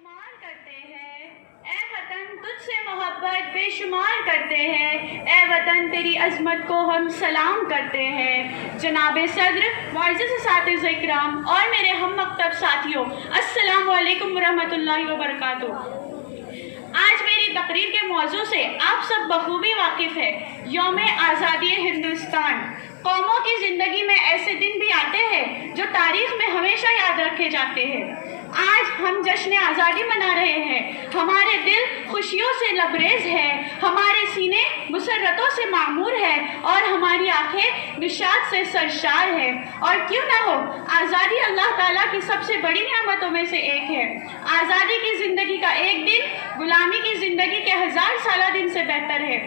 शुमार करते हैं, ए वतन तुझसे मोहब्बत बेशुमार करते हैं, ए वतन तेरी अजमत को हम सलाम करते हैं। जनाब सदर, मुअज़्ज़ज़ असातिज़ इकराम और मेरे हम मकतब साथियों, अस्सलामु अलैकुम वरहमतुल्लाहि वबरकातुहू। आज मेरी तकरीर के मौजू से आप सब बखूबी वाकिफ़ है। यौम आज़ादी हिंदुस्तान। कौमों की ज़िंदगी में ऐसे दिन भी आते हैं जो तारीख़ में हमेशा याद रखे जाते हैं। आज हम जश्न आज़ादी मना रहे हैं, हमारे दिल खुशियों से लबरेज है, हमारे सीने मुसर्रतों से मामूर है और हमारी आंखें निशात से सरशार है। और क्यों ना हो, आज़ादी अल्लाह ताला की सबसे बड़ी नियामतों में से एक है। आज़ादी की ज़िंदगी का एक दिन गुलामी की ज़िंदगी के 1000 साला दिन से बेहतर है।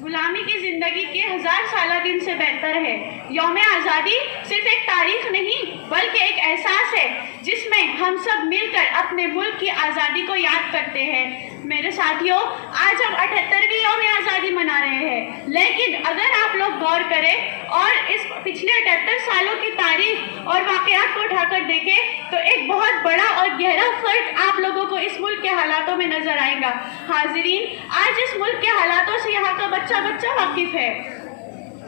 गुलामी की ज़िंदगी के 1000 साला दिन से बेहतर है। यौम आज़ादी सिर्फ एक तारीख नहीं बल्कि एक एहसास है जिसमें हम सब मिलकर अपने मुल्क की आज़ादी को याद करते हैं। मेरे साथियों, आज हम 78वीं यौम आज़ादी मना रहे हैं, लेकिन अगर आप लोग गौर करें और इस पिछले 78 सालों की तारीख और वाक़यात को उठाकर देखें तो एक बहुत बड़ा और गहरा फ़र्क आप लोगों को इस मुल्क के हालातों में नज़र आएगा। हाज़रीन, आज इस मुल्क के हालातों से यहाँ का बच्चा वाकिफ़ है।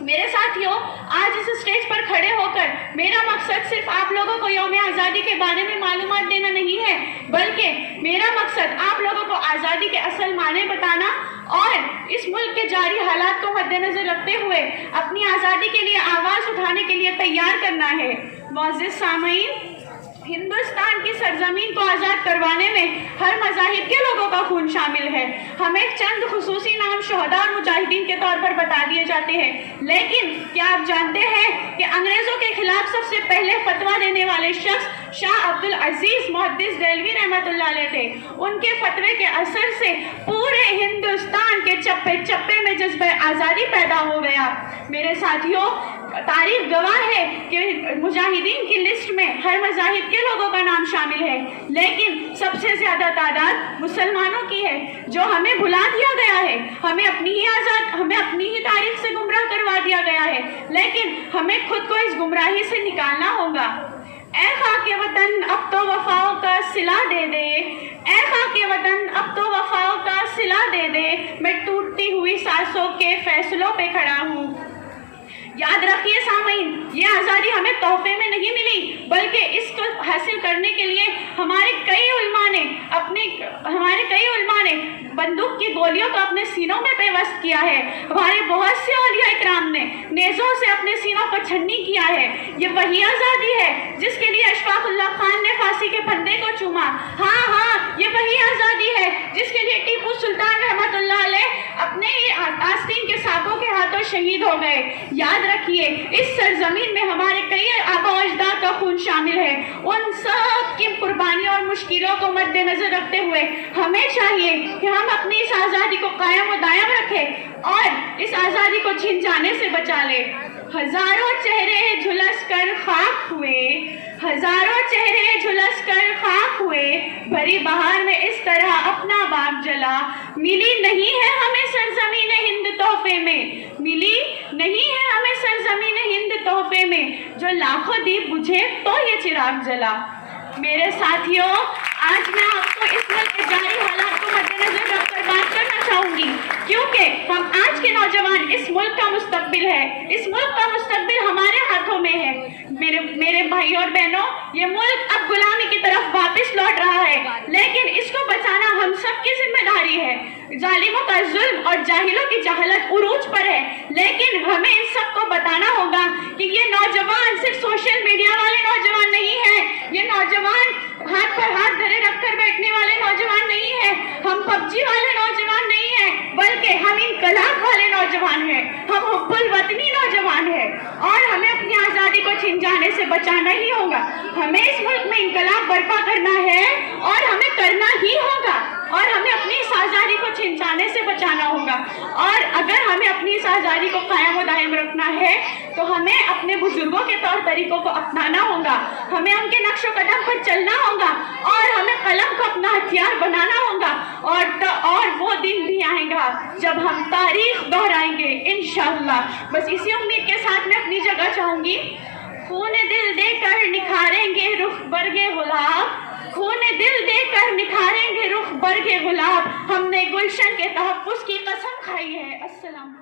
मेरे साथियों, आज इस स्टेज पर खड़े होकर मेरा मकसद सिर्फ आप लोगों को यौम आज़ादी के बारे में मालूमात देना नहीं है, बल्कि मेरा मकसद आप लोगों को आज़ादी के असल माने बताना और इस मुल्क के जारी हालात को मद्देनजर रखते हुए अपनी आज़ादी के लिए आवाज़ उठाने के लिए तैयार करना है। मुअज़्ज़िज़ सामईन, हिंदुस्तान की सरजमीन को आज़ाद करवाने में हर मज़ाहिब के लोगों का खून शामिल है। हमें चंद खुसूसी नाम शहदा और मुजाहिदीन के तौर पर बता दिए जाते हैं, लेकिन क्या आप जानते हैं कि अंग्रेज़ों के खिलाफ सबसे पहले फतवा देने वाले शख्स शाह अब्दुल अजीज़ मुहद्दिस देहलवी रहमतुल्लाह अलैह थे। उनके फतवे के असर से पूरे हिंदुस्तान के चप्पे चप्पे में जज्बे आज़ादी पैदा हो गया। मेरे साथियों, तारीख गवाह है कि मुजाहिदीन की लिस्ट में हर मज़ाहिब के लोगों का नाम शामिल है, लेकिन सबसे ज़्यादा तादाद मुसलमानों की है, जो हमें भुला दिया गया है। हमें अपनी ही तारीख से गुमराह करवा दिया गया है, लेकिन हमें खुद को इस गुमराही से निकालना होगा। ऐ खाके वतन अब तो वफाओं का सिला दे दे, ऐ खाके वतन अब तो वफाओं का सिला दे दे, मैं टूटती हुई सांसों के फैसलों पे खड़ा हूँ। याद रखिए सामईन, ये आज़ादी हमें तोहफे में नहीं मिली, बल्कि इसको हासिल करने के लिए हमारे कई उलमा ने बंदूक की गोलियों को अपने सीनों में पेवस्त किया है। हमारे बहुत से औलिया इकराम ने नेज़ों से अपने सीनों को छन्नी किया है। ये वही आज़ादी है जिसके लिए अशफाक उल्लाह खान ने फांसी के फंदे को चूमा। हाँ, ये वही आज़ादी है जिसके लिए टीपू सुल्तान रहमतुल्लाह अलैह अपने ही आस्तीन के सांपों के हाथों शहीद हो गए। याद रखिए, इस सरजमीन में हमारे कई आबा अजदाद का खून शामिल है। उन सब की कुर्बानियों और मुश्किलों को मद्देनजर रखते हुए हमें चाहिए कि हम अपनी इस आज़ादी को कायम व दायम रखें और इस आज़ादी को छिन जाने से बचा ले। हजारों चेहरे झुलस कर खाक हुए, हजारों चेहरे झुलस कर खाक हुए, भरी बहार में इस तरह अपना बाग जला। मिली नहीं है हमें सरजमीन हिंद तोहफे में, मिली नहीं है हमें सरजमीन हिंद तोहफे में, जो लाखों दीप बुझे तो ये चिराग जला। मेरे साथियों, आज मैं आपको इस मुल्क के जारी हालात को मद्देनजर रखकर बात करना चाहूँगी, क्योंकि हम आज के नौजवान इस मुल्क का मुस्तकबिल है। इस मुल्क का मुस्तकबिल हमारे हाथों में है। मेरे भाई और बहनों, ये मुल्क अब गुलामी की तरफ वापस लौट रहा है, लेकिन इसको बचाना हम सब की जिम्मेदारी है। जालिमों का जुल्म और जाहिलों की जहालत उरूज पर है, लेकिन हमें इन सबको बताना होगा कि ये नौजवान सिर्फ सोशल मीडिया वाले नौजवान नहीं है, ये नौजवान हाथ पर हाथ धरे रखकर बैठने वाले नौजवान नहीं है, हम पबजी वाले नौजवान नहीं है, बल्कि हम इनकलाब वाले नौजवान हैं, हम हुब्बुल वतनी नौजवान हैं और हमें अपनी आज़ादी को छिन जाने से बचाना ही होगा। हमें इस मुल्क में इनकलाब बर्पा करना है और हमें करना ही होगा, और हमें अपनी इस आज़ादी को छिन जाने से बचाना होगा। और अगर हमें अपनी इस आज़ादी को कायम व दायम रखना है तो हमें अपने बुजुर्गों के तौर तरीकों को अपनाना होगा, हमें उनके नक्शो कदम पर चलना होगा और हमें कलम को अपना हथियार बनाना होगा। और वो दिन भी आएगा जब हम तारीख दोहराएंगे इंशाअल्लाह। बस इसी उम्मीद के साथ मैं अपनी जगह चाहूँगी। खून दिल देकर निखारेंगे रुख बरगे गुलाब, خون دل دے کر نکھاریں گے رخ برگ گلاب، ہم نے گلشن کے تحفظ کی قسم کھائی ہے۔ السلام